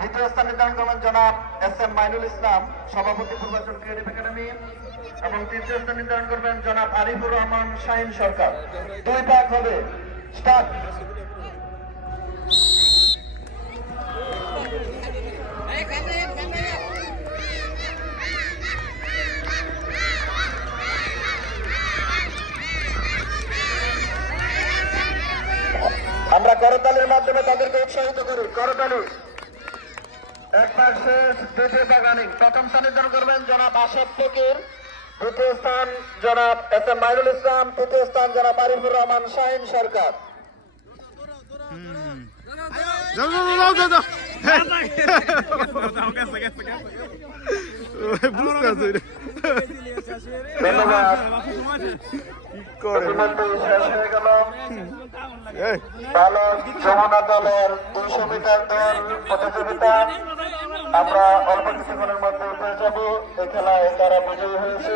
দ্বিতীয় স্থান নির্ধারণ করবেন জনাব এস এম মাইনুল ইসলাম, সভাপতি পূর্বাচল ক্রিয়েটিভ একাডেমি, এবং তৃতীয় স্থান নির্ধারণ করবেন জনাব আরিফুর রহমান শাহিন সরকার। 2 ভাগ হবে। স্টার্ট। আমরা করতালির মাধ্যমে তাদেরকে উৎসাহিত করি। করতালি। একবার শেষ, দ্বিতীয় ভাগ রানিং। প্রথম স্থান নির্ধারণ করবেন জনাব আশাদ ফকির, দ্বিতীয় স্থান জনাব এস এম মাইনুল ইসলাম, তৃতীয় স্থান জনাব আরিফুর রহমান শাহিন সরকার। ধন্যবাদ। ইতিমধ্যেই শেষ হয়ে গেল বালক যমুনা দলের 200 মিটার দৌড় প্রতিযোগিতা। আমরা অল্প কিছুক্ষণের মধ্যে পেয়ে যাব। এই খেলায় তারা বিজয়ী হয়েছে।